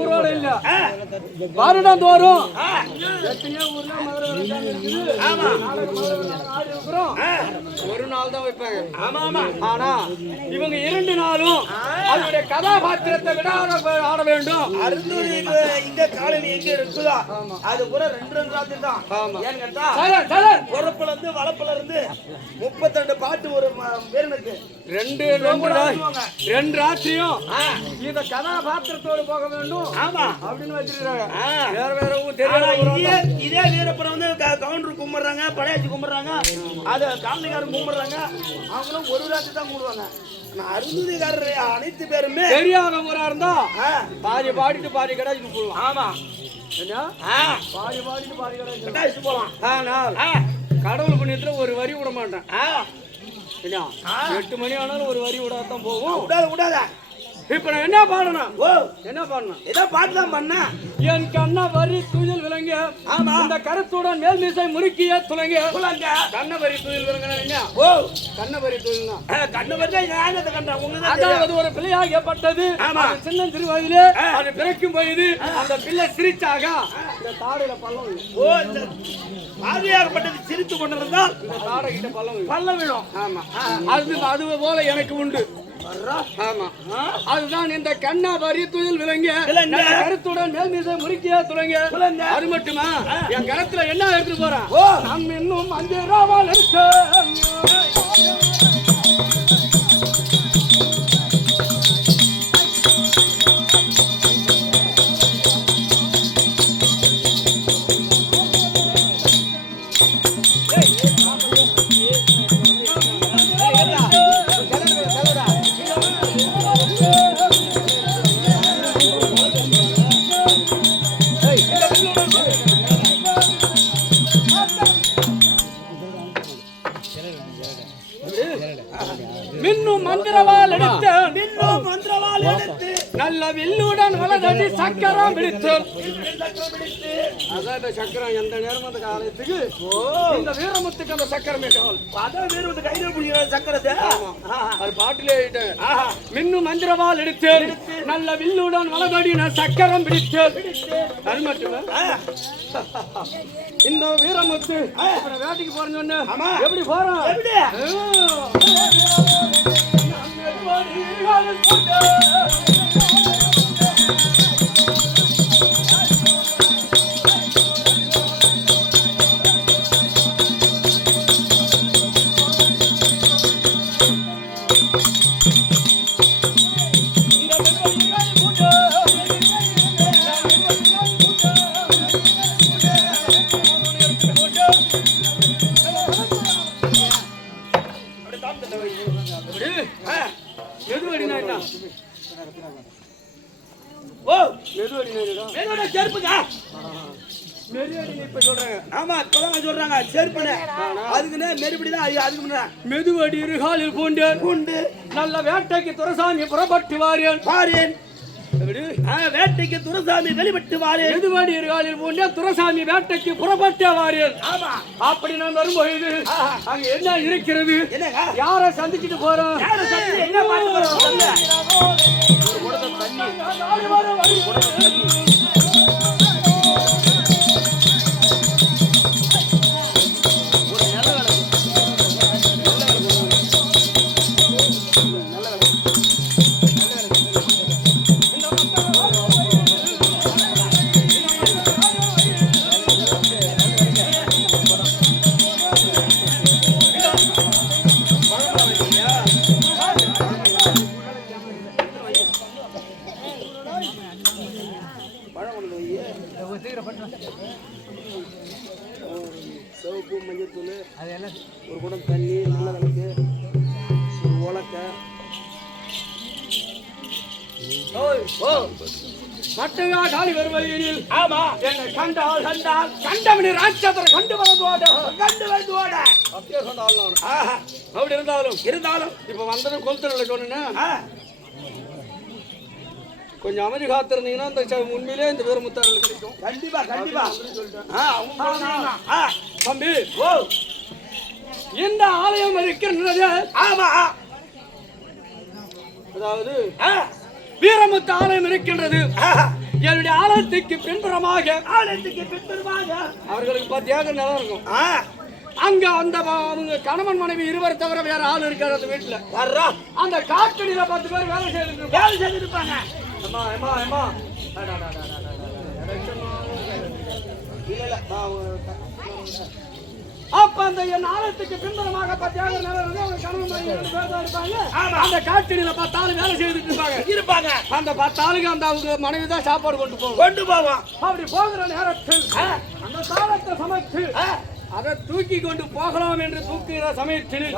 ஊரோட இல்ல வருடம் தோறும் ஒரு நாள் தான் வைப்பாங்க. ஆமா ஆமா. ஆனா இவங்க 2 நாளும் அவருடைய கதாபாத்திரத்தை விட ஆட வேண்டும். இங்க காலையில எங்க இருக்குதோ அது கூட 2 ராத்திரி தான். ஏன்னு கேட்டா பொறப்புல இருந்து வளப்புல இருந்து 32 பாட்டு ஒரு வீரனுக்கு 2 ராத்திரியும் இந்த கதாபாத்திரத்தோடு போக வேண்டும். ஆமா அப்படின்னு வச்சிருக்காங்க. வேற வேற இதே வீரப்புறம் வந்து கவுண்டர் கும்பிடுறாங்க, படையாச்சி கும்பிடுறாங்க, அது காலனிக்காரன் கும்பிடுறாங்க. அவங்களும் ஒரு ராத்திரி தான் கும்பிடுவாங்க. அருந்ததிகாரர் அனைத்து பேருமே தெரியாத ஊரா இருந்தா பாதி பாடிட்டு பாதி கடாய்க்கு போடுவோம். ஆமா பாதி பாடிட்டு பாதி கடாய்க்கு போலாம். ஆனால் கடவுள் புண்ணியத்துல ஒரு வரி விட மாட்டேன். 8 மணி ஆனாலும் ஒரு வரி விடாதான் போகும். விடாத. இப்ப நான் என்ன பாடணும்? என்ன பாடணும்? ஏதோ பாட்டு தான் பண்ண. என் கண்ண வரி துயில் விளங்க. ஆமா. இந்த கருத்துடன் மேல் மீசை முறுக்கிய துளங்க. கண்ண வரி துயில் விளங்க. கண்ண வரி துயில் கண்ண வரி அதாவது ஒரு பிள்ளையாகப்பட்டது. சின்ன திருவதிலே அது பிறக்கும் போது அந்த பிள்ளை சிரிச்சாக இந்த தாடையில பள்ளம். இந்த பாதியாகப்பட்டது சிரித்து கொண்டிருந்தால் இந்த தாடை கிட்ட பள்ளம் விடும். ஆமா. அது போல எனக்கு உண்டு. ஆமா. அதுதான் இந்த கண்ணா வரி துயில் விளங்க. கருத்துடன் மேல் மீசை முறுக்கிய துளங்க. அது மட்டுமா என் கருத்துல என்ன எடுத்துட்டு போறேன்? நம் இன்னும் 5 ராவால் எடுத்த மின்னும் மந்திரவால் எடுத்து நல்ல வில்லுடன் வலதடி சக்கரம் பிடித்து. அதான் சக்கரம் எந்த நேரம் அந்த காலத்துக்கு இந்த வீரமுத்துக்கு அந்த சக்கரமே அதான் வீரமுத்து கையில பிடிக்கிற சக்கரத்தை அது பாட்டிலே மின்னும் மந்திரவால் எடுத்து நல்ல வில்லுடன் வலதடி சக்கரம் பிடித்து. அது மட்டுமே இந்த வீரமுத்து வேட்டைக்கு போறேன்னு சொன்ன எப்படி போறோம்? மெதுவடி இருகாலில் பூண்டு நல்ல வேட்டைக்கு துரசாமி புறப்பட்டு வாரேன். வேட்டைக்கு துரசாமி வெளிப்பட்டு வாரேன். மெதுவடி இருகாலில் பூண்டு துரசாமி வேட்டைக்கு புறப்பட்டு வாரேன். அப்படி நான் வரும்போது அங்க என்ன இருக்கிறது? யாரை சந்திச்சுட்டு போறோம்? சிவப்பு மஞ்சத்தூள், ஒரு குடம் தண்ணி, நல்ல விளக்கு, ஒரு உலக்கை. மட்டுங்கா காலி வருவழியில் ஆமா என்னை கண்டால் கண்டவனி ராட்சதரை கண்டு வந்து ஓட அப்படியே சொன்னாலும் அப்படி இருந்தாலும் இப்ப வந்ததும் கொளுத்தல சொன்னா கொஞ்சம் அமைதி காத்திருந்தீங்கன்னா இந்த உண்மையிலே இந்த வீரமுத்தார்கள் கிடைக்கும். கண்டிப்பா தம்பி இந்த ஆலயம் இருக்கின்றது. ஆமா, அதாவது வீரமுத்து ஆலயம் இருக்கின்றது. என்னுடைய ஆலயத்துக்கு பின்புறமாக அவர்களுக்கு 10 ஏக்கர் நிலம் இருக்கும். அங்க அவங்க கணவன் மனைவி இருவர் தவிர வேற ஆள் இருக்காது அந்த வீட்டுல. அந்த காட்டடியில 10 பேர் வேலை செய்திருப்பாங்க. அப்ப அந்த என் ஆலயத்துக்கு பின்புறமாக 10 ஏக்கர் நிலம் இருந்து அவங்க கணவன் மனைவி 2 பேர் தான் இருப்பாங்க. அந்த காட்டடியில 10 ஆளு வேலை செய்துட்டு இருப்பாங்க. அந்த 10 ஆளுக்கு அந்த அவங்க மனைவி தான் சாப்பாடு கொண்டு போவோம். அப்படி போகிற நேரத்தில் அந்த சாதத்தை சமைத்து அதை தூக்கி கொண்டு போகலாம் என்று தூக்குகிற சமயத்தில்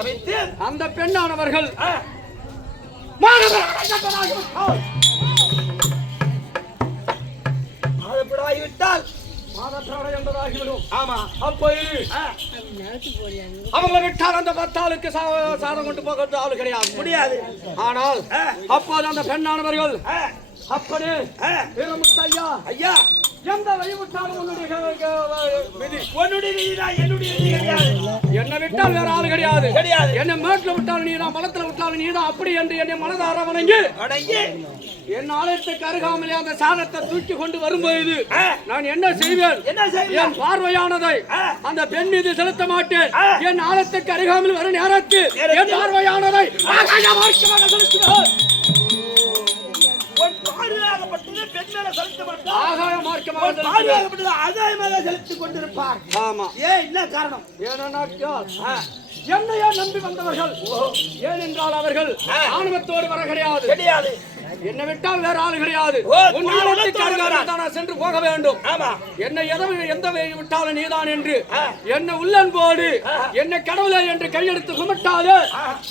அந்த பெண்ணானவர்கள் விட்டால் என்பதாகிவிடும். ஆமா, அப்போது அவங்களை விட்டால் அந்த 10 ஆளுக்கு சாதம் கொண்டு போகிறது ஆளு கிடையாது, முடியாது. ஆனால் அப்போது அந்த பெண்ணானவர்கள் அப்படி ஐயா எந்த வழி விட்டாலும் என்னை விட்டால் வேற ஆளு கிடையாது. என்னை மேட்டில் விட்டாலும் நீதான், மலத்துல விட்டாலும் நீதான், அப்படி என்று என்னை மனதார வணங்கி என் ஆலயத்துக்கு அருகாமலே அந்த சாதத்தை தூக்கி கொண்டு வரும்போது நான் என்ன செய்வேன்? என் பார்வையானதை அந்த பெண் மீது செலுத்த மாட்டேன். என் ஆலயத்துக்கு அருகாமல் வரும் நேரத்தில் என் பார்வையானதை செலுத்துவேன். என்னையா நம்பி வந்தவர்கள், ஏனென்றால் அவர்கள் ஆணவத்தோடு வர கிடையாது. என்னை விட்டால் வேற ஆள் கிடையாது. சென்று போக வேண்டும். என்னை எந்த விட்டாலும் நீதான் என்று என்னை உள்ளன்போடு என்னை கடவுளை என்று கையெடுத்து கும்பிட்டாது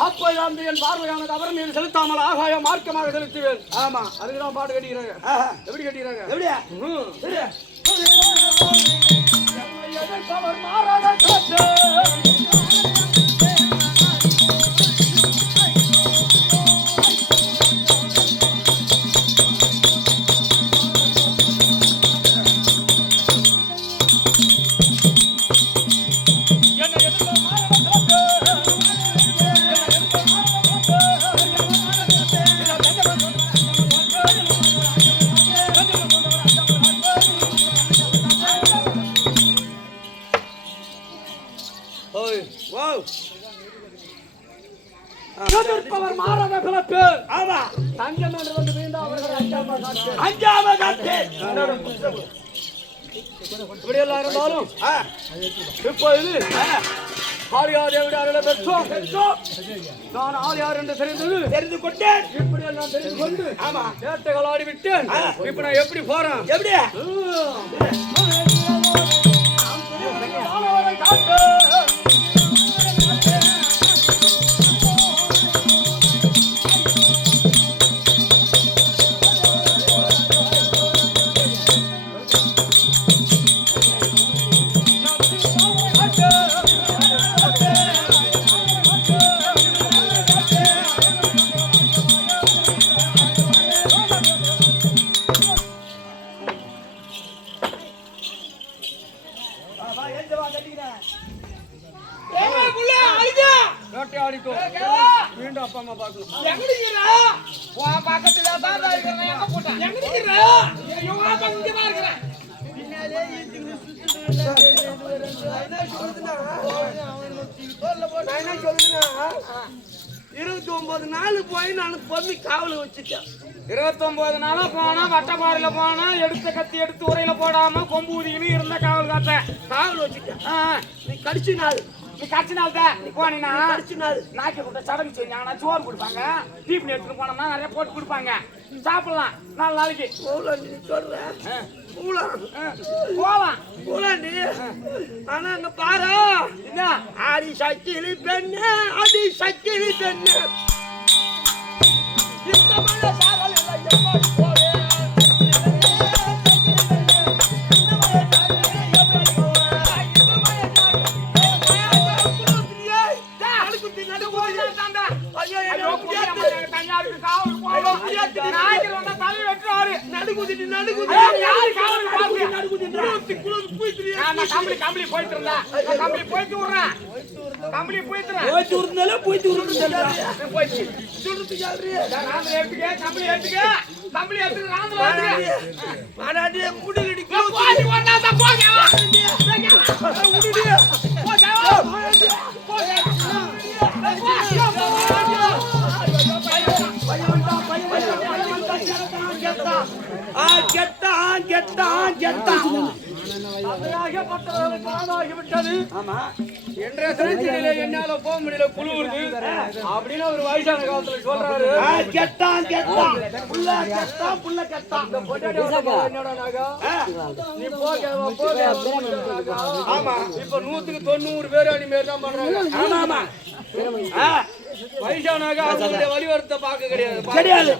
அப்போ அந்த என் பார்வையானது அவர் மீது செலுத்தாமல் ஆகாய மார்க்கமாக செலுத்துவேன். ஆமா, அதுக்குதான் பாட்டு கட்டிக்கிறாங்க. எப்படி கட்டிக்கிறாங்க? தங்கம் என்று வந்து வீழ்ந்த அவர்கள் அஞ்சாம இப்படி எல்லாம் இருந்தாலும் இப்போது ஆரியாதேவிட பெற்றோம். நான் ஆள் யார் என்று தெரிந்து கொண்டேன். இப்படி எல்லாம் தெரிந்து கொண்டு வேட்டைகள் ஆடிவிட்டேன். இப்ப நான் எப்படி போறேன்? எப்படி மீண்டும் அப்பா அம்மா பார்க்கணும். நான் என்ன சொல்லுன்னா 29 நாள் போய் நான் பொண்ணு காவல வச்சுட்டேன். 29 நாளா போனா வட்டப்பாறையில போனா எடுத்த கத்தி எடுத்து உரையில போடாம கொம்பு ஊதிக்கின்னு இருந்த காவல் காவல் வச்சுட்டேன். நீ கடிச்சு நாள் தான் நீ போனீங்கன்னா நாக்கி கொடுத்த சடங்கு செஞ்சாங்கன்னா சோறு கொடுப்பாங்க. டீப் எடுத்துட்டு போனோம்னா நிறைய போட்டு கொடுப்பாங்க, சாப்பிடலாம் 4 நாளைக்கு. போலாம் நீ. ஆனா அங்க பாரு என்ன ஆடி சக்கிலி பெண்ணு, அடி சக்கிலி பெண்ணு. இந்த மழை சாரல் எப்படி போறேன்? நடுக்குதிட்டு நடுக்குது யாரு காவலுக்கு பாத்து குளத்து போயிட்டு நான் கம்பளி போயிட்டு இருந்தேன் கம்பளி போயிட்டு விடுறேன் கம்பளி போயிட்டுறேன் போயிட்டு விடுறதுனால போயிட்டு விடுறது போயிட்டு சொல்றது யாரு நான் எடுத்துக்க கம்பளி எடுத்துக்க நான் எடுத்துக்க வாடாடி முடி போய் வரனா தான் போங்க என்கிற திருச்சியில என்னால போக முடியல குழுவுது அப்படின்னு ஒரு வயசான காலத்துல சொல்றாரு. இந்த பொட்டாட்டி என்னடா நாகா நீ ஆமா இப்ப 100க்கு 90 பேர் அனிமேல் தான் பண்றாங்க. வயசானாக அவங்களுடைய வழிவரத்தை பார்க்க கிடையாது.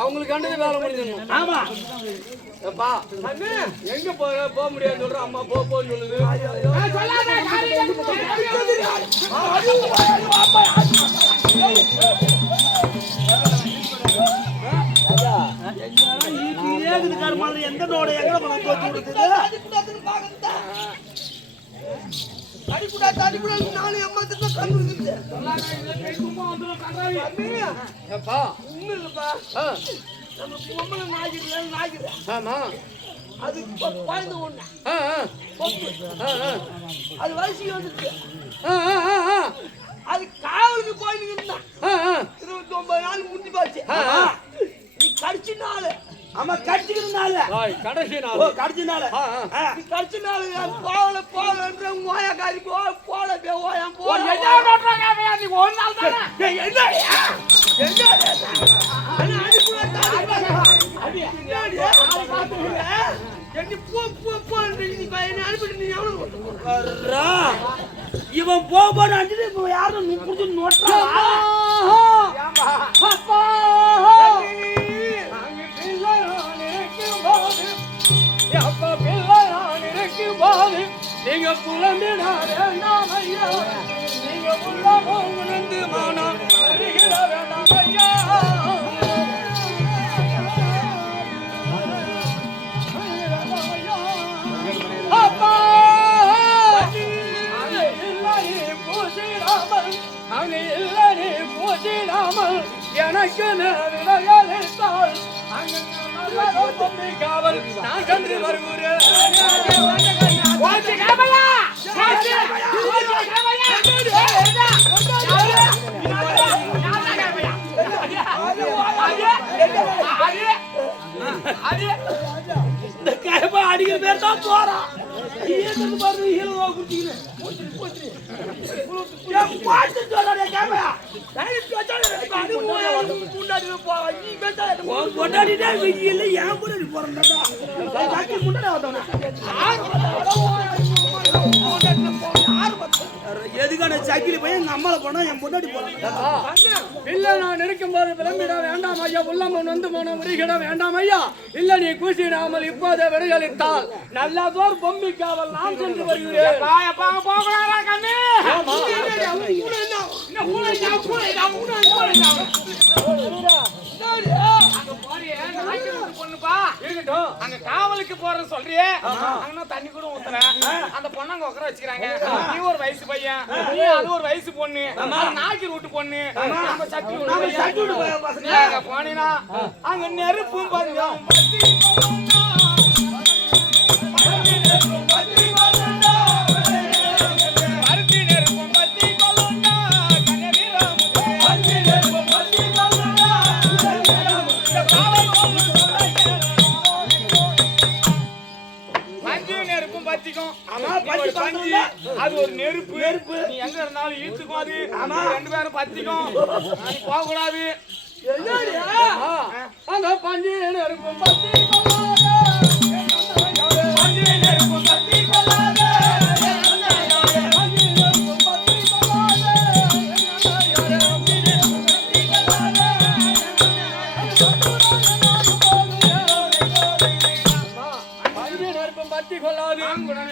அவங்களுக்கு கண்டது வேலை முடிஞ்சிடணும். ஆமா அப்பா எங்க போக முடியாது சொல்ற அம்மா போன்னு சொல்லுது. எந்த நோட எங்க அது வயசு வந்துச்சு அது காவலுக்கு போயிட்டு 29 நாள் முடிஞ்சு போச்சு நீ கடிச்சு நாள் ஆமா கடிச்சுக்கிறதுனால கடைசி கடிச்சு நாள் கடிச்சு நாள் போகலன்ற ஓயக்காரி போல ஓயம் போல ஒரு நாள் இவன் போன யாரும் நோட்டா நீங்க புலம்பிட வேண்டாம் ஐயா, நீங்க உள்ளமும் உணர்ந்து மனம் உருகிட வேண்டாம் ஐயா. அப்பா அங்கு இல்லை பூசிடாமல் எனக்கு விளையாளித்தாள் அங்கு காவல் நான் கண்டு வருகிறேன். இந்த கைப்பா அடிக்கிற பேர் தான் போறான் எதுக்கான சக்கிலி போய் எங்க அம்மால போனா என் பொண்டாடி இல்ல நான் நினைக்கும் போது விளம்பிட வேண்டாம் ஐயா, உள்ளமன் வந்து போன முறிகிட வேண்டாம் ஐயா. இல்ல நீ கூசிடாமல் இப்போதே விடையளித்தால் நல்லதோர் பொம்பி காவல் நான் சென்று வருகிறேன். அங்க காவலுக்கு போறேன்னு சொல்றியே, அங்க தண்ணி கூட ஊத்துற, அந்த பொண்ணு அங்க உட்கார வச்சுக்கிறாங்க. நீ ஒரு வயசு பையன், நீ அது ஒரு வயசு பொண்ணு, நாக்கி ரூட்டு பொண்ணு, நம்ம சட்டி விட்டு போனீங்கன்னா அங்க நெருப்பும் பஞ்சம் அது ஒரு நெருப்பு. நீ எங்க இருந்தாலும் ஈர்த்துக்கும், அது ரெண்டு பேரும் பத்திக்கும், நீ போக கூடாது. அந்த பஞ்சு நெருப்பும் பத்தி கொள்ளாது.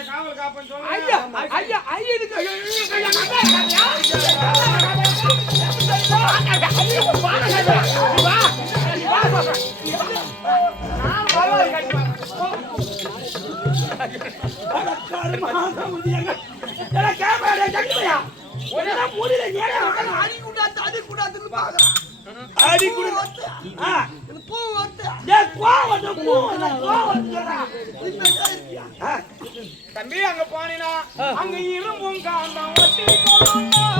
காவல் காப்பன் சொல்ல ஐயா ஐயா ஐயனுக்கு நான் பரவாயில்ல, கட்டுவாங்க. அடி குடு தம்பி அங்க போனீனா அங்க இரும்பும் காந்தம் ஒட்டி போவாங்க.